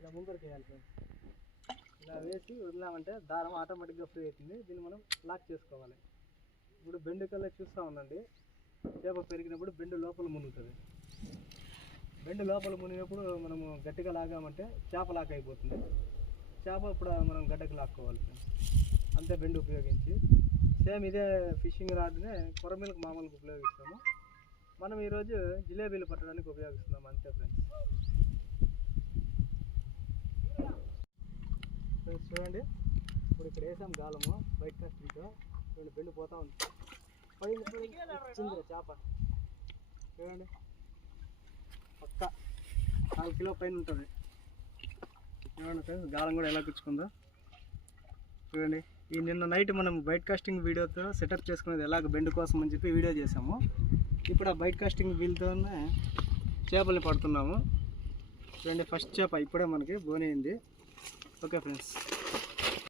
ఇలా ముందరికి వేయాలి సార్. ఇలా వేసి వదిలామంటే దారం ఆటోమేటిక్గా ఫ్రీ అవుతుంది దీన్ని మనం లాక్ చేసుకోవాలి. ఇప్పుడు బెండు కల్లా చూస్తూ ఉండండి. చేప పెరిగినప్పుడు బెండు లోపల మునుగుతుంది. బెండు లోపల మునిగినప్పుడు మనము గట్టిగా లాగామంటే చేప లాక్ అయిపోతుంది. చేప ఇప్పుడు మనం గడ్డకి లాక్కోవాలి ఫ్రెండ్స్ అంతే బెండు ఉపయోగించి. సేమ్ ఇదే ఫిషింగ్ రాడ్నే కొరమీలకు మామూలుగా ఉపయోగిస్తాము. మనం ఈరోజు జిలేబీలు పట్టడానికి ఉపయోగిస్తున్నాం అంతే ఫ్రెండ్స్. ఫ్రెండ్స్ చూడండి. ఇప్పుడు ఇక్కడ వేసాం గాలము బయట కస్టింగ్తో రెండు బెండు పోతా ఉంది. పడింది పడింది చేప. చూడండి. పక్క నాలుగు కిలో పైన ఉంటుంది. చూడండి ఫ్రెండ్స్ గాలం కూడా ఎలా గుచ్చుకుందో. చూడండి. ఈ నిన్న నైట్ మనం బైట్ కాస్టింగ్ వీడియోతో సెటప్ చేసుకునేది ఎలాగ బెండ్ కోసం అని చెప్పి వీడియో చేసాము ఇప్పుడు ఆ బైట్ కాస్టింగ్ వీల్తోనే చేపల్ని పడుతున్నాము. చూడండి ఫస్ట్ చేప ఇప్పుడే మనకి బోనైంది Okay, friends.